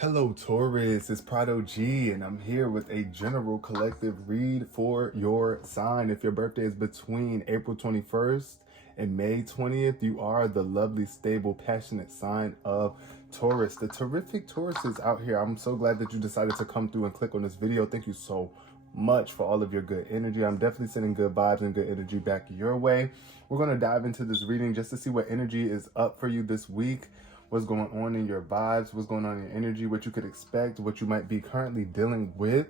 Hello Taurus, it's Prado G and I'm here with a general collective read for your sign. If your birthday is between April 21st and May 20th, you are the lovely, stable, passionate sign of Taurus. The terrific Taurus is out here. I'm so glad that you decided to come through and click on this video. Thank you so much for all of your good energy. I'm definitely sending good vibes and good energy back your way. We're going to dive into this reading just to see what energy is up for you this week. What's going on in your vibes, what's going on in your energy, what you could expect, what you might be currently dealing with,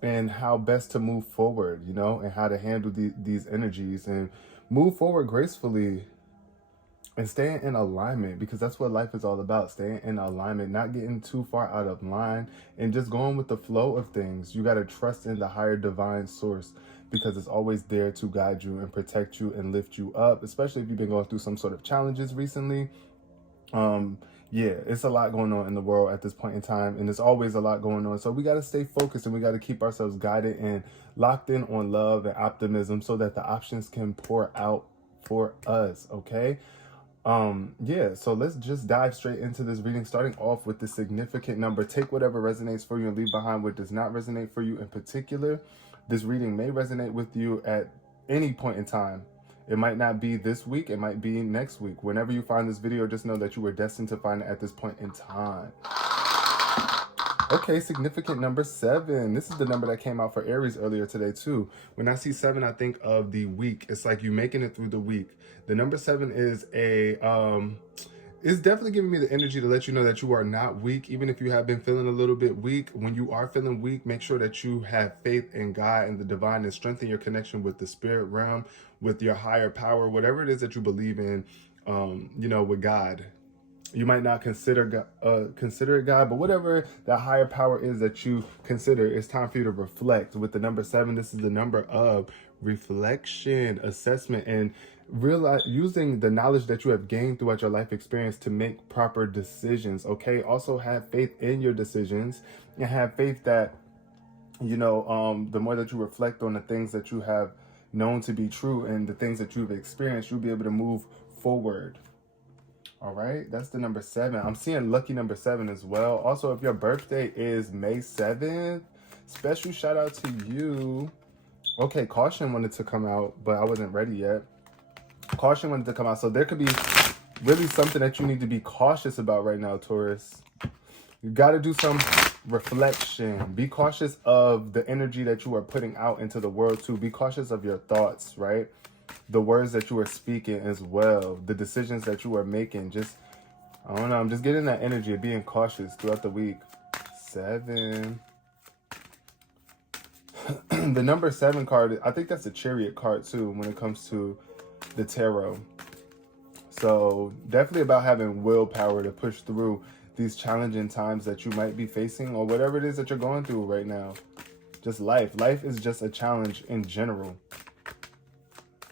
and how best to move forward, you know, and how to handle these energies and move forward gracefully and staying in alignment, because that's what life is all about. Staying in alignment, not getting too far out of line and just going with the flow of things. You got to trust in the higher divine source, because it's always there to guide you and protect you and lift you up, especially if you've been going through some sort of challenges recently. Yeah, it's a lot going on in the world at this point in time, and there's always a lot going on. So we got to stay focused and we got to keep ourselves guided and locked in on love and optimism so that the options can pour out for us. Okay. Yeah, so let's just dive straight into this reading, starting off with the significant number. Take whatever resonates for you and leave behind what does not resonate for you in particular. This reading may resonate with you at any point in time. It might not be this week, it might be next week. Whenever you find this video, just know that you were destined to find it at this point in time. Okay, significant number 7. This is the number that came out for Aries earlier today too. When I see 7, I think of the week. It's like you making it through the week. The number 7 is it's definitely giving me the energy to let you know that you are not weak. Even if you have been feeling a little bit weak, when you are feeling weak, make sure that you have faith in God and the divine and strengthen your connection with the spirit realm, with your higher power, whatever it is that you believe in, you know, with God. You might not consider it God, but whatever that higher power is that you consider, it's time for you to reflect. With the number 7, this is the number of reflection, assessment, and realize using the knowledge that you have gained throughout your life experience to make proper decisions. Okay, also have faith in your decisions and have faith that, you know, the more that you reflect on the things that you have known to be true and the things that you've experienced, you'll be able to move forward. All right, that's the number 7. I'm seeing lucky number 7 as well. Also, if your birthday is May 7th, special shout out to you. Okay, caution wanted to come out, but I wasn't ready yet. Caution wanted to come out, so there could be really something that you need to be cautious about right now, Taurus. You got to do some reflection. Be cautious of the energy that you are putting out into the world too. Be cautious of your thoughts, right? The words that you are speaking as well, the decisions that you are making. Just, I don't know, I'm just getting that energy of being cautious throughout the week. 7. The number 7 card, I think that's a Chariot card too when it comes to the tarot. So definitely about having willpower to push through these challenging times that you might be facing, or whatever it is that you're going through right now. Just life. Life is just a challenge in general.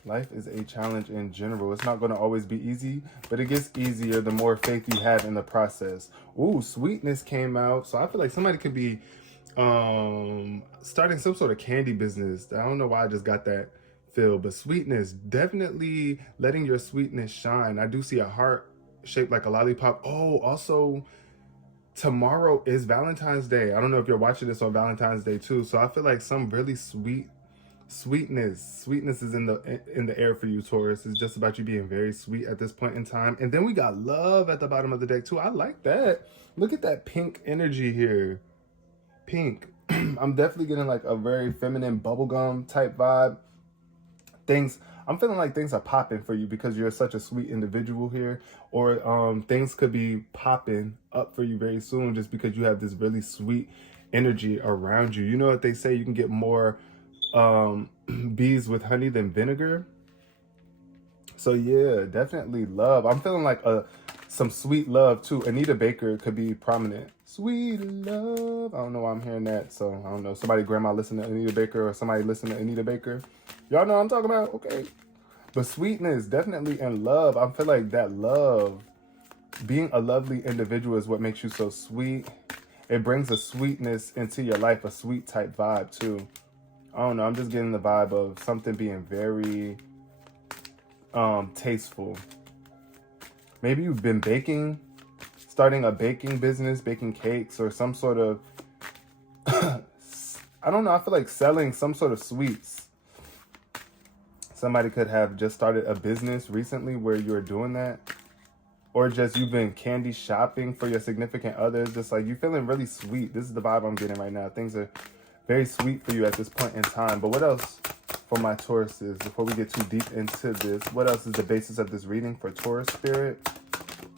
Life is a challenge in general. It's not going to always be easy, but it gets easier the more faith you have in the process. Ooh, sweetness came out. So I feel like somebody could be starting some sort of candy business. I don't know why I just got that feel, but sweetness, definitely letting your sweetness shine. I do see a heart shaped like a lollipop. Oh, also tomorrow is Valentine's Day. I don't know if you're watching this on Valentine's Day too. So I feel like some really sweetness is in the air for you, Taurus. It's just about you being very sweet at this point in time. And then we got love at the bottom of the deck too. I like that. Look at that pink energy here. Pink. I'm definitely getting like a very feminine bubblegum type vibe. I'm feeling like things are popping for you because you're such a sweet individual here, or things could be popping up for you very soon just because you have this really sweet energy around you. You know what they say, you can get more bees with honey than vinegar. So yeah, definitely love. I'm feeling like some sweet love too. Anita Baker could be prominent. Sweet love. I don't know why I'm hearing that. So I don't know. Somebody grandma listen to Anita Baker, or somebody listen to Anita Baker. Y'all know what I'm talking about? Okay. But sweetness, definitely, and love. I feel like that love, being a lovely individual, is what makes you so sweet. It brings a sweetness into your life, a sweet type vibe too. I don't know. I'm just getting the vibe of something being very tasteful. Maybe you've been baking starting a baking business, baking cakes, or some sort of, I don't know, I feel like selling some sort of sweets. Somebody could have just started a business recently where you're doing that. Or just you've been candy shopping for your significant others. Just like you're feeling really sweet. This is the vibe I'm getting right now. Things are very sweet for you at this point in time. But what else for my Tauruses? Before we get too deep into this, what else is the basis of this reading for Taurus spirit?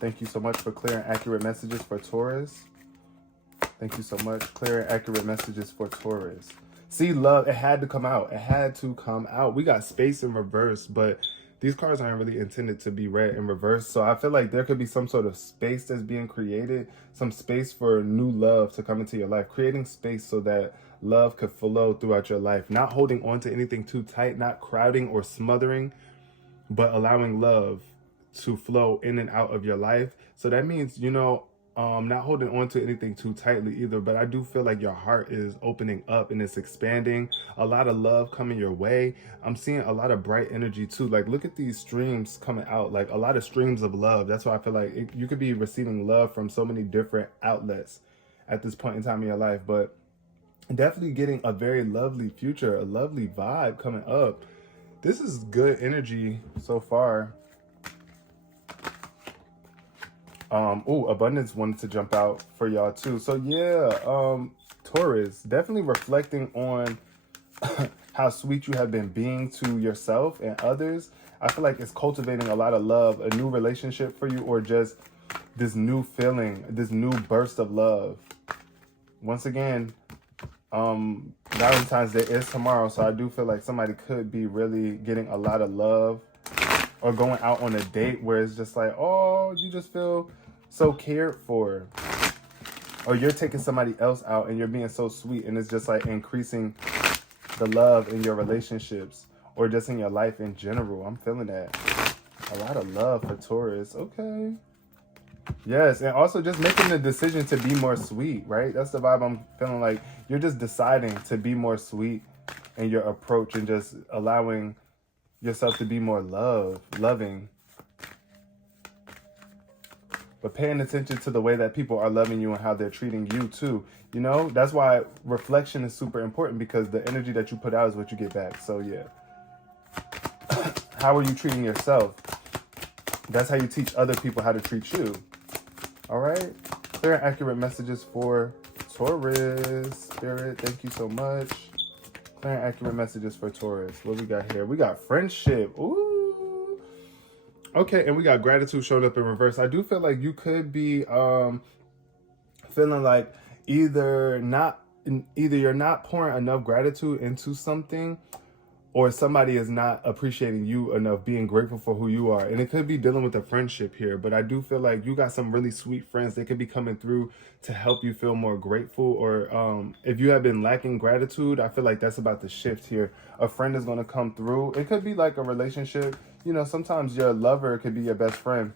Thank you so much for clear and accurate messages for Taurus. Thank you so much. Clear and accurate messages for Taurus. See, love, it had to come out. It had to come out. We got space in reverse, but these cards aren't really intended to be read in reverse. So I feel like there could be some sort of space that's being created, some space for new love to come into your life, creating space so that love could flow throughout your life, not holding on to anything too tight, not crowding or smothering, but allowing love to flow in and out of your life. So that means, you know, not holding on to anything too tightly either, but I do feel like your heart is opening up and it's expanding. A lot of love coming your way. I'm seeing a lot of bright energy too. Like, look at these streams coming out, like a lot of streams of love. That's why I feel like you could be receiving love from so many different outlets at this point in time in your life, but definitely getting a very lovely future, a lovely vibe coming up. This is good energy so far. Abundance wanted to jump out for y'all too. So yeah, Taurus, definitely reflecting on how sweet you have been being to yourself and others. I feel like it's cultivating a lot of love, a new relationship for you, or just this new feeling, this new burst of love. Once again, Valentine's Day is tomorrow, so I do feel like somebody could be really getting a lot of love, or going out on a date where it's just like, oh, you just feel so cared for. Or you're taking somebody else out and you're being so sweet, and it's just like increasing the love in your relationships, or just in your life in general. I'm feeling that. A lot of love for Taurus. Okay. Yes, and also just making the decision to be more sweet, right? That's the vibe I'm feeling. Like you're just deciding to be more sweet in your approach, and just allowing yourself to be more loving. But paying attention to the way that people are loving you and how they're treating you too. You know, that's why reflection is super important, because the energy that you put out is what you get back. So yeah. How are you treating yourself? That's how you teach other people how to treat you. All right. Clear and accurate messages for Taurus. Spirit, thank you so much. Clear and accurate messages for Taurus. What we got here? We got friendship. Ooh. Okay, and we got gratitude showing up in reverse. I do feel like you could be feeling like either you're not pouring enough gratitude into something, or somebody is not appreciating you enough, being grateful for who you are. And it could be dealing with a friendship here, but I do feel like you got some really sweet friends. They could be coming through to help you feel more grateful. Or if you have been lacking gratitude, I feel like that's about to shift here. A friend is going to come through. It could be like a relationship. You know, sometimes your lover could be your best friend,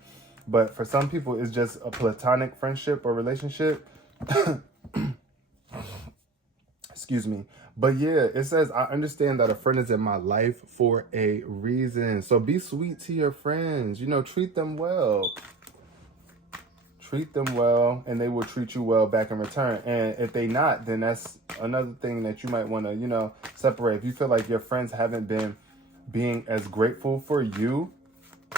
but for some people, it's just a platonic friendship or relationship. Excuse me. But yeah, it says, I understand that a friend is in my life for a reason. So be sweet to your friends. You know, treat them well. Treat them well, and they will treat you well back in return. And if they not, then that's another thing that you might want to, you know, separate. If you feel like your friends haven't been being as grateful for you,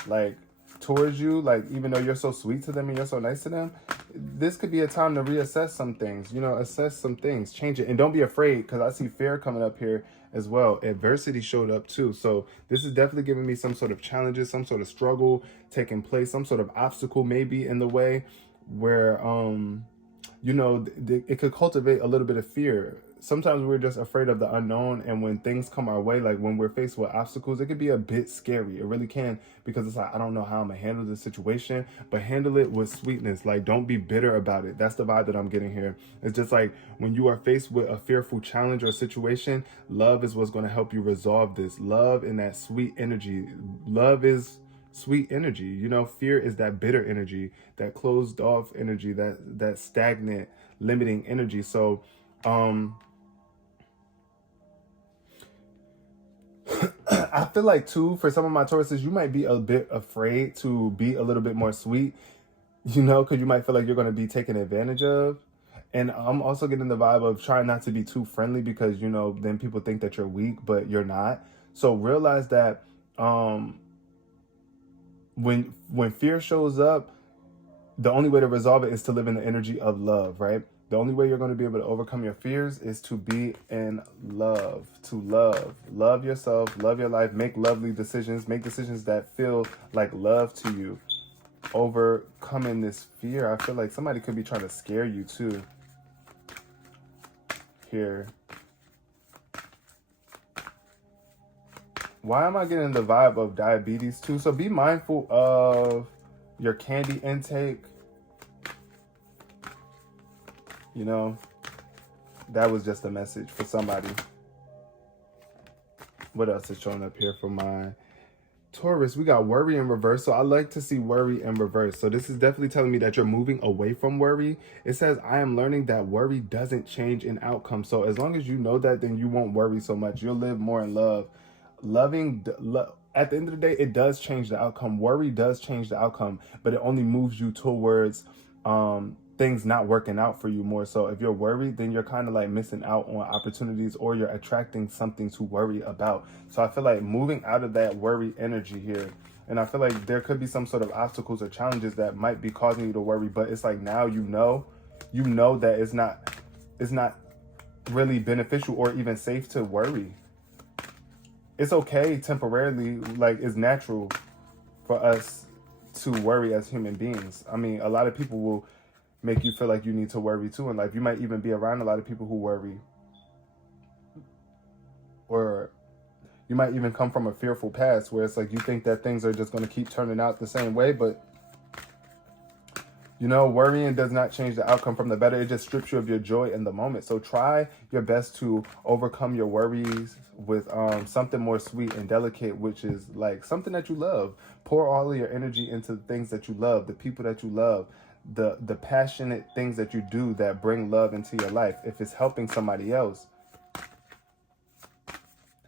like towards you, like even though you're so sweet to them and you're so nice to them, this could be a time to reassess some things, you know, assess some things, change it. And don't be afraid, because I see fear coming up here as well. Adversity showed up too. So this is definitely giving me some sort of challenges, some sort of struggle taking place, some sort of obstacle maybe in the way where, you know, it could cultivate a little bit of fear. Sometimes we're just afraid of the unknown, and when things come our way, like when we're faced with obstacles, it can be a bit scary. It really can, because it's like, I don't know how I'm gonna handle this situation, but handle it with sweetness. Like, don't be bitter about it. That's the vibe that I'm getting here. It's just like when you are faced with a fearful challenge or situation, love is what's gonna help you resolve this. Love and that sweet energy. Love is sweet energy. You know, fear is that bitter energy, that closed off energy, that stagnant, limiting energy. So, I feel like too, for some of my Tauruses, you might be a bit afraid to be a little bit more sweet, you know, because you might feel like you're going to be taken advantage of. And I'm also getting the vibe of trying not to be too friendly because, you know, then people think that you're weak, but you're not. So realize that um, when fear shows up, the only way to resolve it is to live in the energy of love, right? The only way you're going to be able to overcome your fears is to be in love, to love yourself, love your life, make lovely decisions, make decisions that feel like love to you. Overcoming this fear, I feel like somebody could be trying to scare you too. Here. Why am I getting the vibe of diabetes too? So be mindful of your candy intake. You know, that was just a message for somebody. What else is showing up here for my Taurus? We got worry in reverse. So I like to see worry in reverse. So this is definitely telling me that you're moving away from worry. It says, I am learning that worry doesn't change in outcome. So as long as you know that, then you won't worry so much. You'll live more in love. At the end of the day, it does change the outcome. Worry does change the outcome, but it only moves you towards things not working out for you more. So if you're worried, then you're kind of like missing out on opportunities, or you're attracting something to worry about. So I feel like moving out of that worry energy here. And I feel like there could be some sort of obstacles or challenges that might be causing you to worry, but it's like now you know that it's not really beneficial or even safe to worry. It's okay temporarily, like it's natural for us to worry as human beings. I mean, a lot of people will make you feel like you need to worry too in life. You might even be around a lot of people who worry. Or you might even come from a fearful past where it's like you think that things are just going to keep turning out the same way, but you know, worrying does not change the outcome from the better. It just strips you of your joy in the moment. So try your best to overcome your worries with something more sweet and delicate, which is like something that you love. Pour all of your energy into the things that you love, the people that you love, the passionate things that you do that bring love into your life. If it's helping somebody else,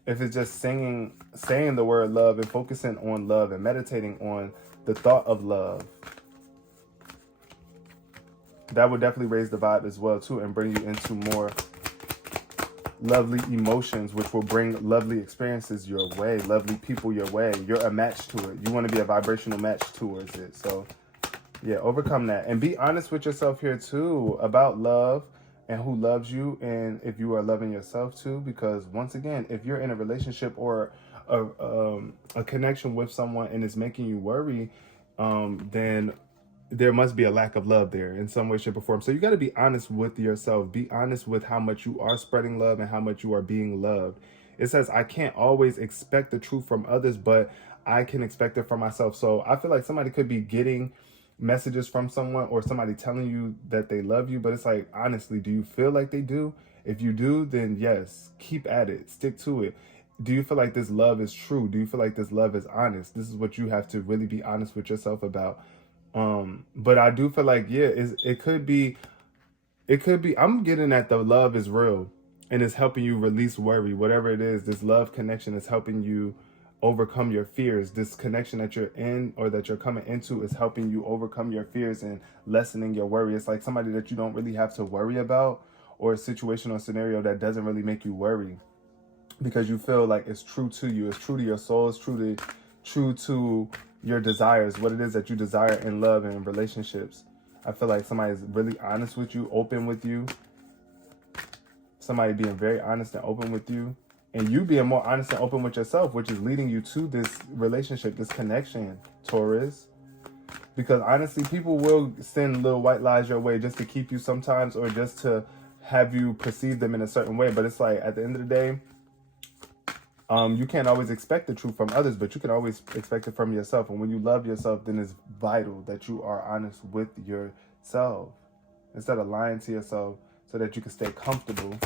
if it's just saying the word love and focusing on love and meditating on the thought of love, that would definitely raise the vibe as well too, and bring you into more lovely emotions, which will bring lovely experiences your way, lovely people your way. You're a match to it. You want to be a vibrational match towards it. So yeah, overcome that and be honest with yourself here too about love and who loves you, and if you are loving yourself too. Because once again, if you're in a relationship or a connection with someone and it's making you worry, then there must be a lack of love there in some way, shape, or form. So you got to be honest with yourself. Be honest with how much you are spreading love and how much you are being loved. It says, I can't always expect the truth from others, but I can expect it from myself. So I feel like somebody could be getting messages from someone or somebody telling you that they love you, but it's like, honestly, do you feel like they do? If you do, then yes, keep at it, stick to it. Do you feel like this love is true? Do you feel like this love is honest? This is what you have to really be honest with yourself about. But I do feel like, yeah, it could be, I'm getting at the love is real and it's helping you release worry, whatever it is. This love connection is helping you overcome your fears. This connection that you're in or that you're coming into is helping you overcome your fears and lessening your worry. It's like somebody that you don't really have to worry about, or a situation or scenario that doesn't really make you worry because you feel like it's true to you. It's true to your soul. It's true to your desires, what it is that you desire in love and in relationships. I feel like somebody is really honest with you, open with you. Somebody being very honest and open with you. And you being more honest and open with yourself, which is leading you to this relationship, this connection, Taurus. Because honestly, people will send little white lies your way just to keep you sometimes, or just to have you perceive them in a certain way. But it's like, at the end of the day, you can't always expect the truth from others, but you can always expect it from yourself. And when you love yourself, then it's vital that you are honest with yourself instead of lying to yourself so that you can stay comfortable.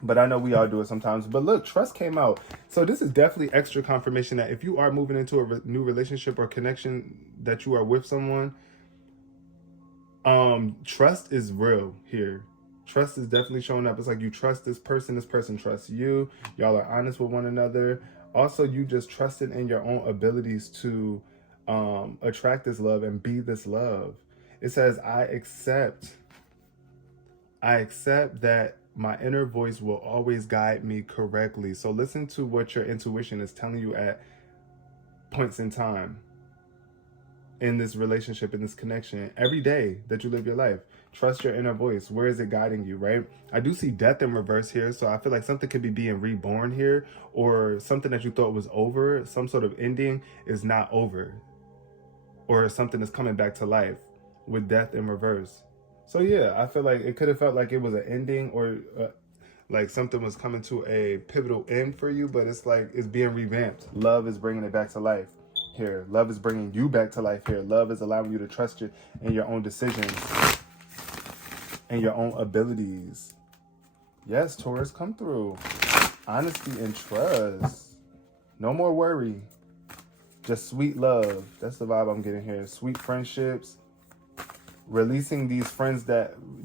But I know we all do it sometimes. But look, trust came out. So this is definitely extra confirmation that if you are moving into a new relationship or connection, that you are with someone, trust is real here. Trust is definitely showing up. It's like you trust this person trusts you. Y'all are honest with one another. Also, you just trusting in your own abilities to attract this love and be this love. It says, I accept that my inner voice will always guide me correctly. So listen to what your intuition is telling you at points in time in this relationship, in this connection, every day that you live your life. Trust your inner voice. Where is it guiding you, right? I do see death in reverse here. So I feel like something could be being reborn here, or something that you thought was over, some sort of ending is not over, or something is coming back to life with death in reverse. So yeah, I feel like it could have felt like it was an ending, or like something was coming to a pivotal end for you, but it's like it's being revamped. Love is bringing it back to life here. Love is bringing you back to life here. Love is allowing you to trust you in your own decisions and your own abilities. Yes, Taurus, come through. Honesty and trust. No more worry. Just sweet love. That's the vibe I'm getting here. Sweet friendships. Releasing these friends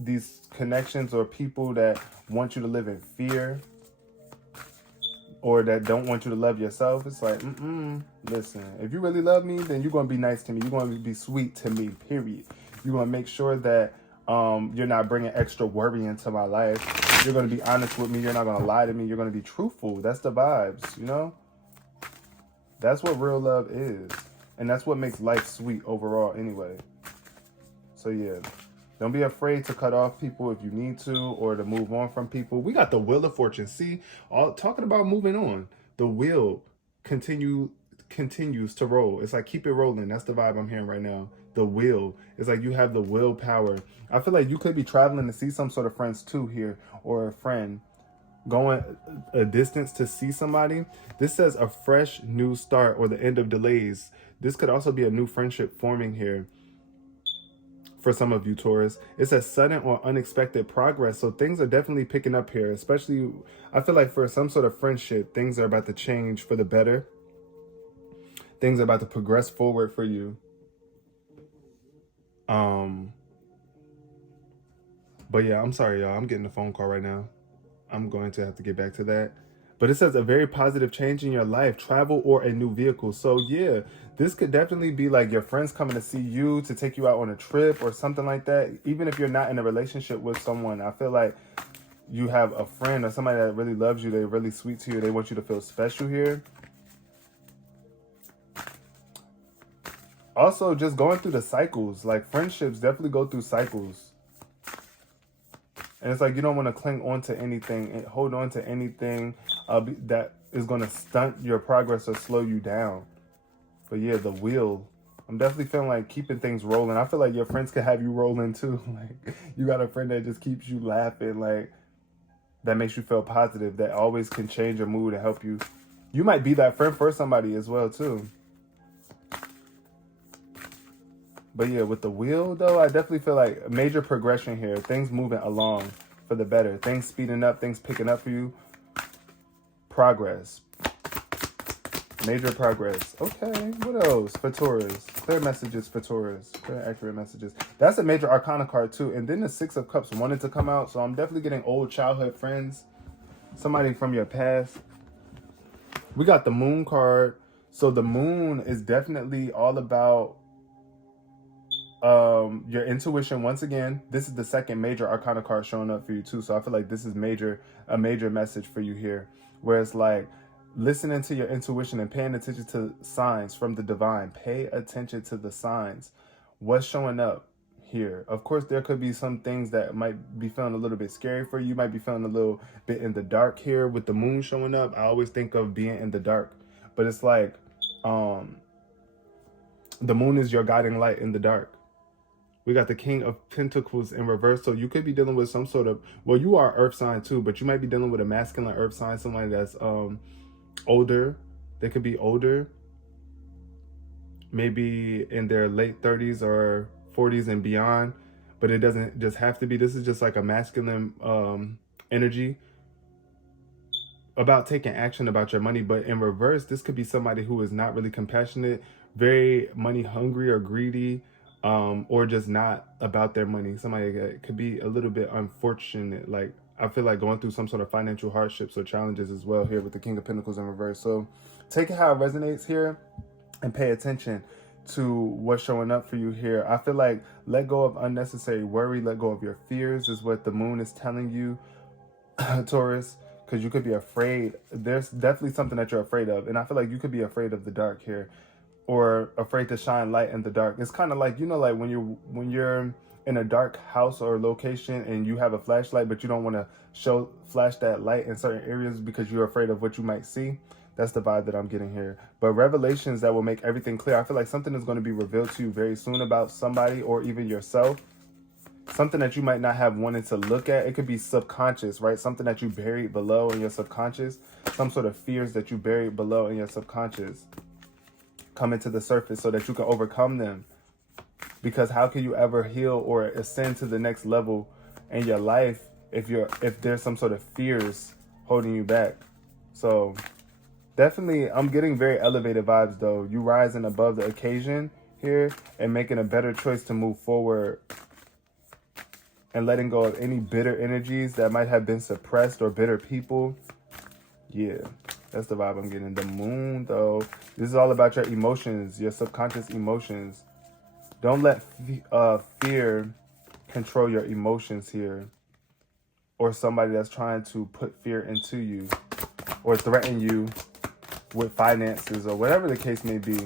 these connections or people that want you to live in fear, or that don't want you to love yourself. It's like, listen, if you really love me, then you're going to be nice to me. You're going to be sweet to me, period. You're going to make sure that you're not bringing extra worry into my life. You're going to be honest with me. You're not going to lie to me. You're going to be truthful. That's the vibes, you know? That's what real love is. And that's what makes life sweet overall anyway. So yeah, don't be afraid to cut off people if you need to, or to move on from people. We got the Wheel of Fortune. See, talking about moving on. The wheel continues to roll. It's like, keep it rolling. That's the vibe I'm hearing right now. The wheel. It's like you have the willpower. I feel like you could be traveling to see some sort of friends too here, or a friend going a distance to see somebody. This says a fresh new start, or the end of delays. This could also be a new friendship forming here. For some of you, Taurus, it says sudden or unexpected progress. So things are definitely picking up here, especially I feel like for some sort of friendship, things are about to change for the better. Things are about to progress forward for you. But yeah, I'm sorry, y'all. I'm getting a phone call right now. I'm going to have to get back to that. But it says a very positive change in your life, travel, or a new vehicle. So yeah, this could definitely be like your friends coming to see you, to take you out on a trip or something like that. Even if you're not in a relationship with someone, I feel like you have a friend or somebody that really loves you. They're really sweet to you. They want you to feel special here. Also, just going through the cycles. Like, friendships definitely go through cycles. And it's like you don't want to cling on to anything, hold on to anything that is going to stunt your progress or slow you down. But yeah, the wheel. I'm definitely feeling like keeping things rolling. I feel like your friends can have you rolling too. Like, you got a friend that just keeps you laughing, like, that makes you feel positive, that always can change your mood and help you. You might be that friend for somebody as well too. But yeah, with the wheel, though, I definitely feel like major progression here. Things moving along for the better. Things speeding up. Things picking up for you. Progress. Major progress. Okay, what else for Taurus? Clear messages for Taurus. Clear, accurate messages. That's a major arcana card, too. And then the Six of Cups wanted to come out. So I'm definitely getting old childhood friends. Somebody from your past. We got the Moon card. So the Moon is definitely all about your intuition. Once again, this is the second major arcana card showing up for you too, so I feel like this is a major message for you here, where it's like listening to your intuition and paying attention to signs from the divine. Pay attention to the signs. What's showing up here? Of course, there could be some things that might be feeling a little bit scary for you. You might be feeling a little bit in the dark here with the Moon showing up. I always think of being in the dark, but it's like the Moon is your guiding light in the dark. We got the King of Pentacles in reverse. So you could be dealing with some sort of, well, you are Earth sign too, but you might be dealing with a masculine Earth sign, somebody that's older. They could be older, maybe in their late 30s or 40s and beyond, but it doesn't just have to be. This is just like a masculine energy about taking action about your money. But in reverse, this could be somebody who is not really compassionate, very money hungry or greedy, or just not about their money. Somebody that could be a little bit unfortunate. Like, I feel like going through some sort of financial hardships or challenges as well here with the King of Pentacles in reverse. So take it how it resonates here and pay attention to what's showing up for you here. I feel like let go of unnecessary worry, let go of your fears is what the moon is telling you, Taurus, because you could be afraid. There's definitely something that you're afraid of. And I feel like you could be afraid of the dark here, or afraid to shine light in the dark. It's kind of like, you know, like when you're in a dark house or location and you have a flashlight, but you don't want to flash that light in certain areas because you're afraid of what you might see. That's the vibe that I'm getting here. But revelations that will make everything clear. I feel like something is going to be revealed to you very soon about somebody or even yourself. Something that you might not have wanted to look at. It could be subconscious, right? Something that you buried below in your subconscious. Some sort of fears that you buried below in your subconscious coming to the surface so that you can overcome them. Because how can you ever heal or ascend to the next level in your life if there's some sort of fears holding you back? So definitely, I'm getting very elevated vibes though. You rising above the occasion here and making a better choice to move forward and letting go of any bitter energies that might have been suppressed or bitter people. Yeah, that's the vibe I'm getting. The moon though, this is all about your emotions, your subconscious emotions. Don't let fear control your emotions here, or somebody that's trying to put fear into you or threaten you with finances or whatever the case may be,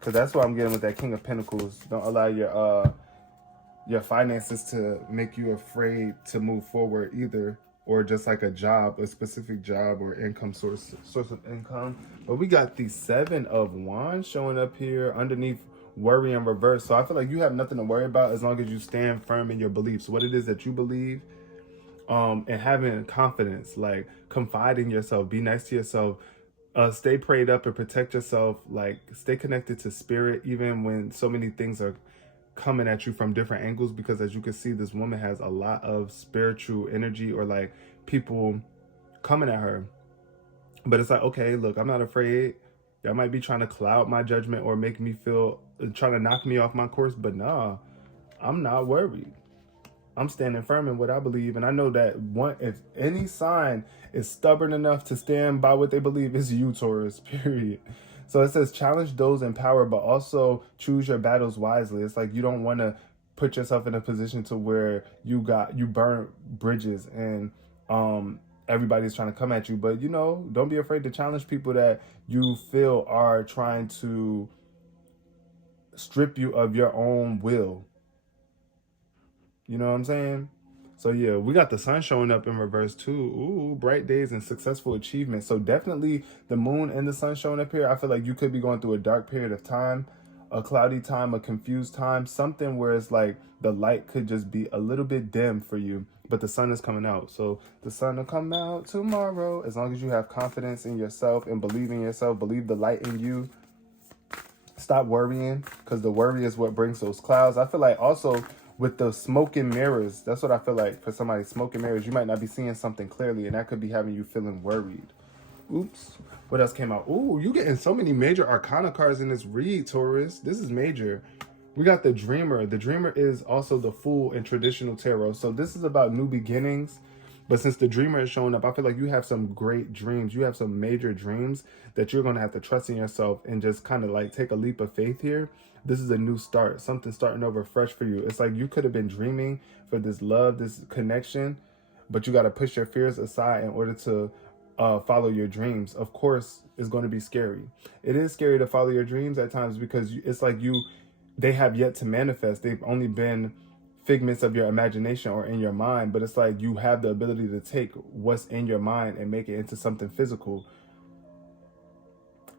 because that's what I'm getting with that King of Pentacles. Don't allow your finances to make you afraid to move forward either, or just like a job, a specific job or income source of income. But we got the 7 of Wands showing up here underneath worry in reverse. So I feel like you have nothing to worry about as long as you stand firm in your beliefs, what it is that you believe. And having confidence, like confide in yourself, be nice to yourself, stay prayed up and protect yourself, like stay connected to spirit, even when so many things are coming at you from different angles, because as you can see, this woman has a lot of spiritual energy or like people coming at her. But it's like, okay, look, I'm not afraid. That might be trying to cloud my judgment or make me feel, trying to knock me off my course, but nah, I'm not worried. I'm standing firm in what I believe. And I know that if any sign is stubborn enough to stand by what they believe, it's you, Taurus, period. So it says challenge those in power, but also choose your battles wisely. It's like you don't want to put yourself in a position to where you burn bridges and everybody's trying to come at you. But, you know, don't be afraid to challenge people that you feel are trying to strip you of your own will. You know what I'm saying? So yeah, we got the sun showing up in reverse too. Ooh, bright days and successful achievement. So definitely the moon and the sun showing up here. I feel like you could be going through a dark period of time, a cloudy time, a confused time, something where it's like the light could just be a little bit dim for you, but the sun is coming out. So the sun will come out tomorrow. As long as you have confidence in yourself and believe in yourself, believe the light in you. Stop worrying, because the worry is what brings those clouds. I feel like also with the smoke and mirrors, that's what I feel like for somebody. Smoke and mirrors, you might not be seeing something clearly, and that could be having you feeling worried. Oops. What else came out? Ooh, you getting so many major arcana cards in this read, Taurus. This is major. We got the Dreamer. The Dreamer is also the Fool in traditional tarot. So this is about new beginnings. But since the Dreamer is showing up, I feel like you have some great dreams. You have some major dreams that you're going to have to trust in yourself and just kind of like take a leap of faith here. This is a new start, something starting over fresh for you. It's like you could have been dreaming for this love, this connection, but you got to push your fears aside in order to follow your dreams. Of course, it's going to be scary. It is scary to follow your dreams at times because it's like they have yet to manifest. They've only been figments of your imagination or in your mind, but it's like you have the ability to take what's in your mind and make it into something physical.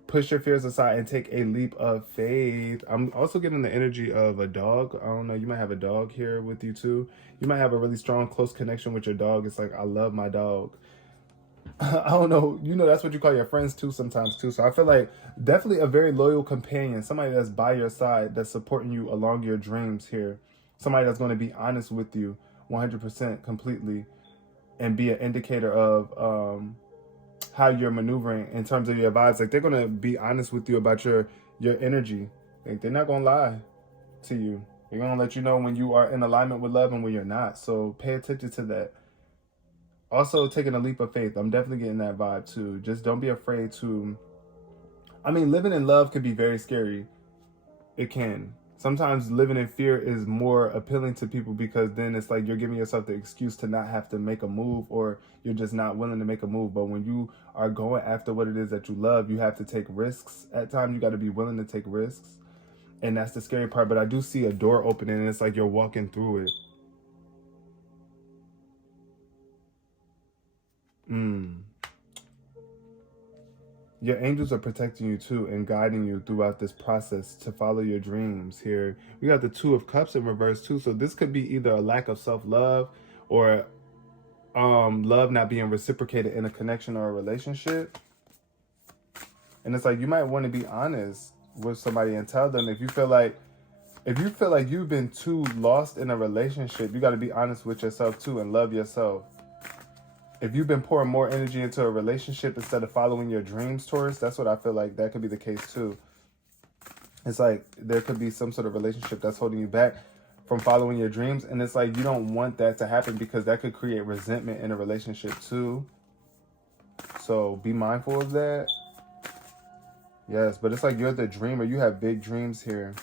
Push your fears aside and take a leap of faith. I'm also getting the energy of a dog. I don't know, you might have a dog here with you too. You might have a really strong, close connection with your dog. It's like, I love my dog. I don't know, you know, that's what you call your friends too sometimes too. So I feel like definitely a very loyal companion, somebody that's by your side, that's supporting you along your dreams here. Somebody that's going to be honest with you 100% completely and be an indicator of how you're maneuvering in terms of your vibes. Like, they're going to be honest with you about your energy. Like, they're not going to lie to you. They're going to let you know when you are in alignment with love and when you're not. So pay attention to that. Also, taking a leap of faith. I'm definitely getting that vibe too. Just don't be afraid to... I mean, living in love could be very scary. It can. Sometimes living in fear is more appealing to people because then it's like you're giving yourself the excuse to not have to make a move, or you're just not willing to make a move. But when you are going after what it is that you love, you have to take risks. At times, you got to be willing to take risks. And that's the scary part. But I do see a door opening, and it's like you're walking through it. Your angels are protecting you too and guiding you throughout this process to follow your dreams. Here we got the Two of Cups in reverse too, so this could be either a lack of self-love or love not being reciprocated in a connection or a relationship. And it's like you might want to be honest with somebody and tell them if you feel like you've been too lost in a relationship, you got to be honest with yourself too and love yourself. If you've been pouring more energy into a relationship instead of following your dreams, Taurus, that's what I feel like that could be the case too. It's like there could be some sort of relationship that's holding you back from following your dreams. And it's like you don't want that to happen because that could create resentment in a relationship too. So be mindful of that. Yes, but it's like you're the dreamer. You have big dreams here.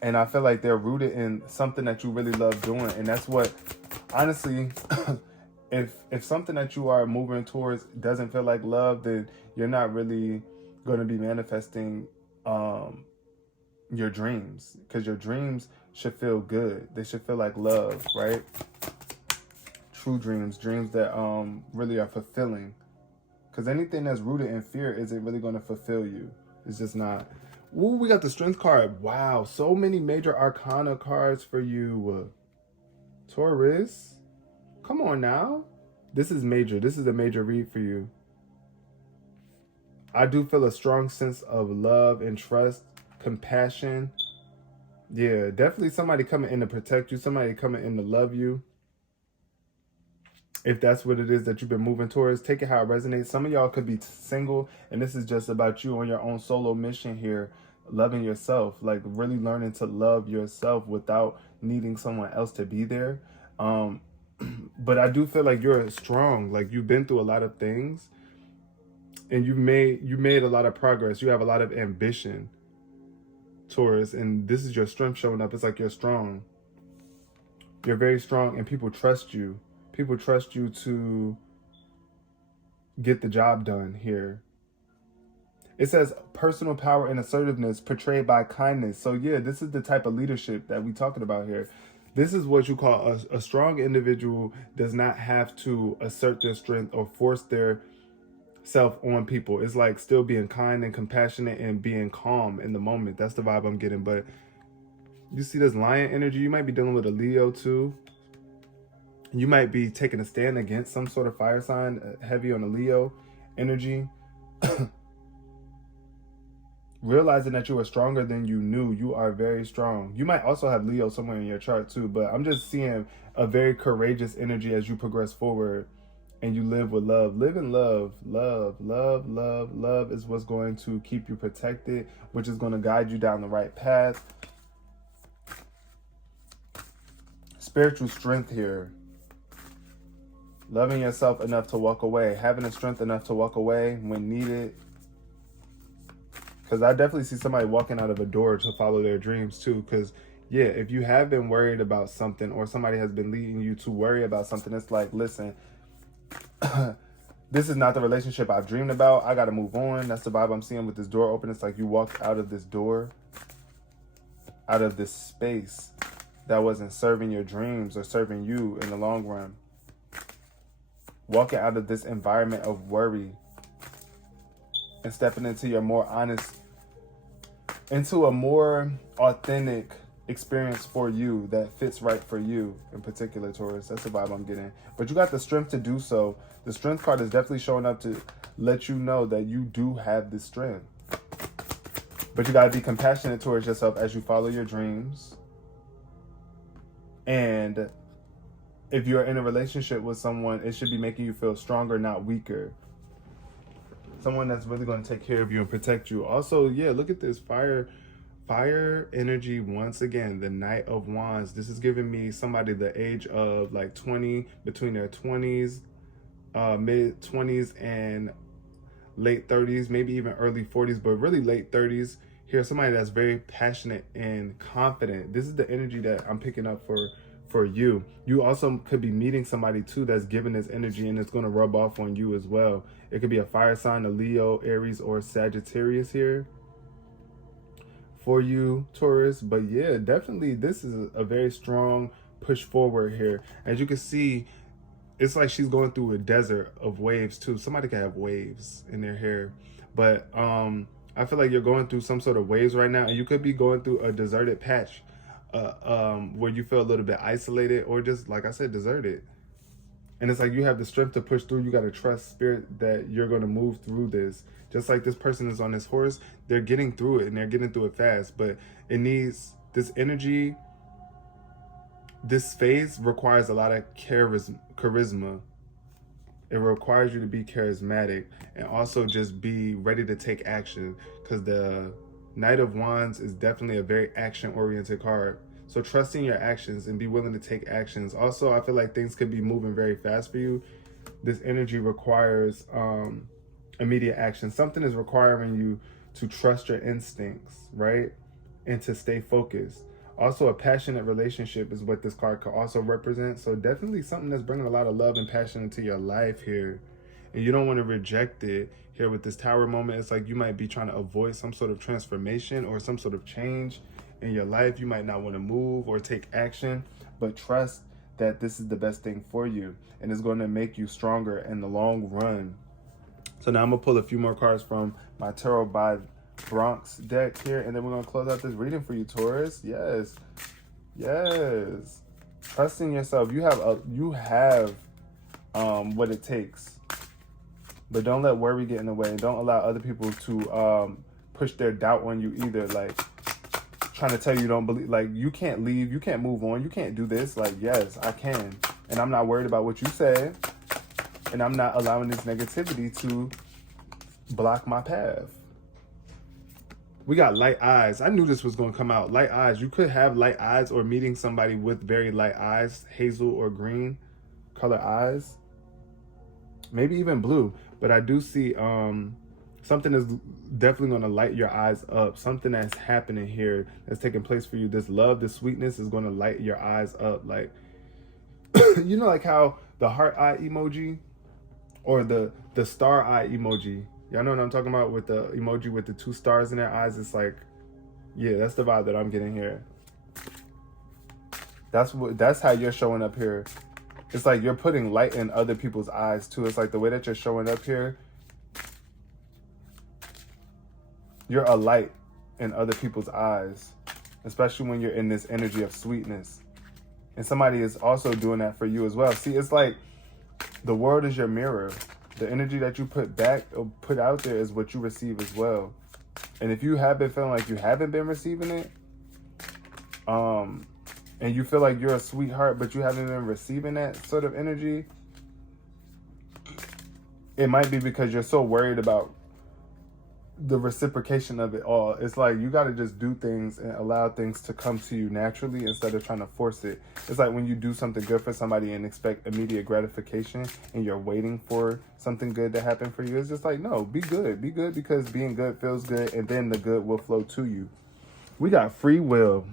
And I feel like they're rooted in something that you really love doing. And that's what, honestly, if something that you are moving towards doesn't feel like love, then you're not really going to be manifesting your dreams. Because your dreams should feel good. They should feel like love, right? True dreams, dreams that really are fulfilling. Because anything that's rooted in fear isn't really going to fulfill you. It's just not. Ooh, we got the Strength card. Wow, so many major arcana cards for you, Taurus. Come on now. This is major. This is a major read for you. I do feel a strong sense of love and trust, compassion. Yeah, definitely somebody coming in to protect you. Somebody coming in to love you. If that's what it is that you've been moving towards, take it how it resonates. Some of y'all could be single, and this is just about you on your own solo mission here, loving yourself, like really learning to love yourself without needing someone else to be there. But I do feel like you're strong, like you've been through a lot of things, and you made a lot of progress. You have a lot of ambition, Taurus, and this is your strength showing up. It's like you're strong. You're very strong, and people trust you. People trust you to get the job done here. It says personal power and assertiveness portrayed by kindness. So yeah, this is the type of leadership that we're talking about here. This is what you call a strong individual does not have to assert their strength or force their self on people. It's like still being kind and compassionate and being calm in the moment. That's the vibe I'm getting. But you see this lion energy, you might be dealing with a Leo too. You might be taking a stand against some sort of fire sign, heavy on the Leo energy. Realizing that you are stronger than you knew. You are very strong. You might also have Leo somewhere in your chart too, but I'm just seeing a very courageous energy as you progress forward and you live with love. Live in love. Love, love, love, love is what's going to keep you protected, which is going to guide you down the right path. Spiritual strength here. Loving yourself enough to walk away. Having the strength enough to walk away when needed. Because I definitely see somebody walking out of a door to follow their dreams too. Because, yeah, if you have been worried about something or somebody has been leading you to worry about something, it's like, listen, this is not the relationship I've dreamed about. I got to move on. That's the vibe I'm seeing with this door open. It's like you walked out of this door, out of this space that wasn't serving your dreams or serving you in the long run. Walking out of this environment of worry and stepping into your more honest, into a more authentic experience for you that fits right for you in particular, Taurus. That's the vibe I'm getting. But you got the strength to do so. The strength card is definitely showing up to let you know that you do have this strength. But you got to be compassionate towards yourself as you follow your dreams. And if you're in a relationship with someone, it should be making you feel stronger, not weaker. Someone that's really going to take care of you and protect you. Also, yeah, look at this fire energy once again. The Knight of Wands. This is giving me somebody the age of like 20, between their 20s, mid 20s, and late 30s, maybe even early 40s, but really late 30s. Here, somebody that's very passionate and confident. This is the energy that I'm picking up for you. You also could be meeting somebody too that's giving this energy, and it's going to rub off on you as well. It could be a fire sign, a Leo, Aries, or Sagittarius here for you, Taurus. But yeah, definitely this is a very strong push forward here. As you can see, it's like she's going through a desert of waves too. Somebody can have waves in their hair, but I feel like you're going through some sort of waves right now, and you could be going through a deserted patch where you feel a little bit isolated, or just, like I said, deserted. And it's like you have the strength to push through. You got to trust spirit that you're going to move through this. Just like this person is on this horse, they're getting through it, and they're getting through it fast. But it needs this energy. This phase requires a lot of charisma. It requires you to be charismatic and also just be ready to take action, because the Knight of Wands is definitely a very action-oriented card. So trusting your actions and be willing to take actions. Also, I feel like things could be moving very fast for you. This energy requires immediate action. Something is requiring you to trust your instincts, right? And to stay focused. Also, a passionate relationship is what this card could also represent. So definitely something that's bringing a lot of love and passion into your life here. And you don't want to reject it here with this Tower moment. It's like you might be trying to avoid some sort of transformation or some sort of change in your life. You might not want to move or take action, but trust that this is the best thing for you. And it's going to make you stronger in the long run. So now I'm going to pull a few more cards from my Tarot by Bronx deck here, and then we're going to close out this reading for you, Taurus. Yes. Trust in yourself. You have what it takes, but don't let worry get in the way. Don't allow other people to push their doubt on you either, like trying to tell you don't believe, like you can't leave, you can't move on, you can't do this. Like, yes, I can, and I'm not worried about what you say, and I'm not allowing this negativity to block my path. We got light eyes. I knew this was going to come out. Light eyes. You could have light eyes or meeting somebody with very light eyes, hazel or green color eyes. Maybe even blue. But I do see something is definitely going to light your eyes up. Something that's happening here that's taking place for you. This love, this sweetness is going to light your eyes up. Like, you know, like how the heart eye emoji or the star eye emoji. Y'all know what I'm talking about with the emoji with the 2 stars in their eyes? It's like, yeah, that's the vibe that I'm getting here. That's how you're showing up here. It's like you're putting light in other people's eyes too. It's like the way that you're showing up here, you're a light in other people's eyes, especially when you're in this energy of sweetness. And somebody is also doing that for you as well. See, it's like the world is your mirror. The energy that you put back or put out there is what you receive as well. And if you have been feeling like you haven't been receiving it, and you feel like you're a sweetheart, but you haven't been receiving that sort of energy, it might be because you're so worried about the reciprocation of it all. It's like you got to just do things and allow things to come to you naturally instead of trying to force it. It's like when you do something good for somebody and expect immediate gratification and you're waiting for something good to happen for you. It's just like, no, be good because being good feels good, and then the good will flow to you. We got free will.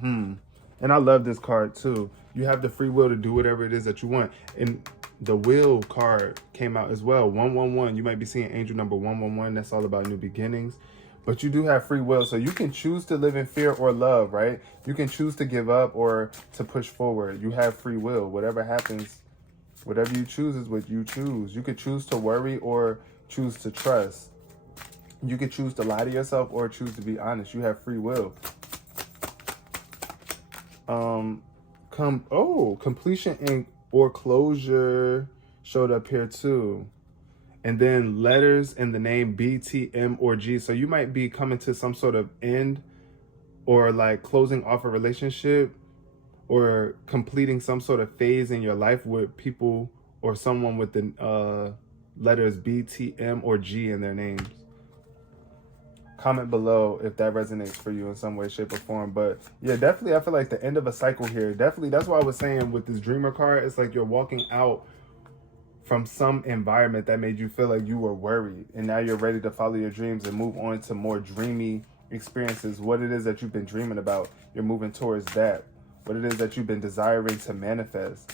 And I love this card too. You have the free will to do whatever it is that you want. And the will card came out as well. 111. You might be seeing angel number 111. That's all about new beginnings. But you do have free will. So you can choose to live in fear or love, right? You can choose to give up or to push forward. You have free will. Whatever happens, whatever you choose is what you choose. You could choose to worry or choose to trust. You could choose to lie to yourself or choose to be honest. You have free will. Completion and or closure showed up here too. And then letters in the name B, T, M, or G. So you might be coming to some sort of end or like closing off a relationship or completing some sort of phase in your life with people or someone with the letters B, T, M, or G in their names. Comment below if that resonates for you in some way, shape, or form. But yeah, definitely I feel like the end of a cycle here. Definitely, that's why I was saying with this Dreamer card, it's like you're walking out from some environment that made you feel like you were worried, and now you're ready to follow your dreams and move on to more dreamy experiences. What it is that you've been dreaming about, you're moving towards that. What it is that you've been desiring to manifest.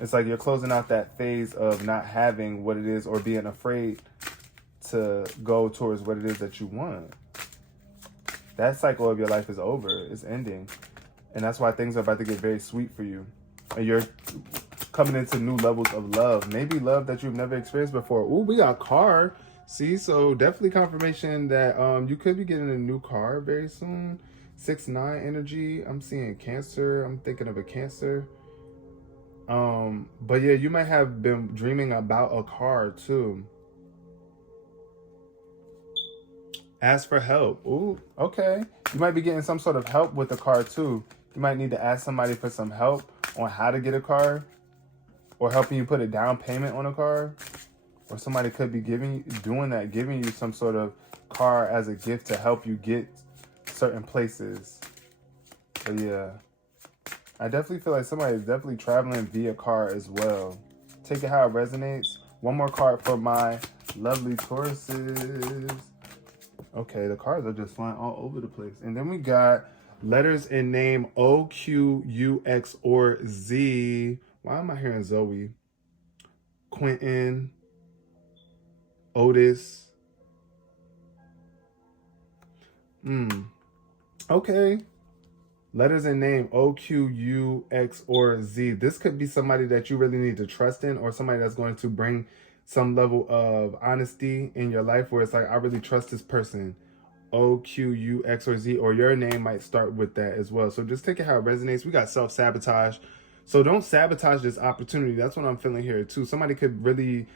It's like you're closing out that phase of not having what it is or being afraid to go towards what it is that you want. That cycle of your life is over. It's ending. And that's why things are about to get very sweet for you. And you're coming into new levels of love. Maybe love that you've never experienced before. Ooh, we got car. See, so definitely confirmation that you could be getting a new car very soon. 6-9 energy. I'm seeing Cancer. I'm thinking of a Cancer. But yeah, you might have been dreaming about a car too. Ask for help. Ooh, okay. You might be getting some sort of help with the car too. You might need to ask somebody for some help on how to get a car, or helping you put a down payment on a car. Or somebody could be giving you some sort of car as a gift to help you get certain places. But yeah, I definitely feel like somebody is definitely traveling via car as well. Take it how it resonates. One more card for my lovely Tauruses. Okay, the cards are just flying all over the place. And then we got letters in name O, Q, U, X, or Z. Why am I hearing Zoe? Quentin. Otis. Okay. Letters in name O, Q, U, X, or Z. This could be somebody that you really need to trust in, or somebody that's going to bring some level of honesty in your life where it's like, I really trust this person. O, Q, U, X, or Z, or your name might start with that as well. So just take it how it resonates. We got self-sabotage. So don't sabotage this opportunity. That's what I'm feeling here too. Somebody could really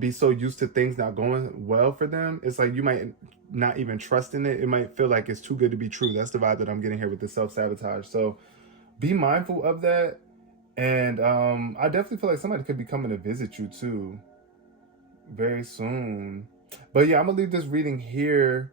be so used to things not going well for them. It's like you might not even trust in it. It might feel like it's too good to be true. That's the vibe that I'm getting here with the self-sabotage. So be mindful of that. And I definitely feel like somebody could be coming to visit you too very soon. But yeah, I'm gonna leave this reading here,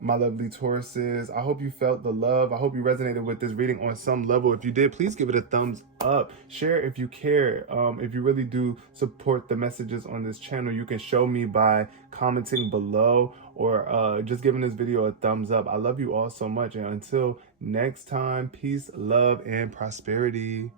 my lovely Tauruses. I hope you felt the love. I hope you resonated with this reading on some level. If you did, please give it a thumbs up. Share if you care. If you really do support the messages on this channel, you can show me by commenting below, or just giving this video a thumbs up. I love you all so much. And until next time, peace, love, and prosperity.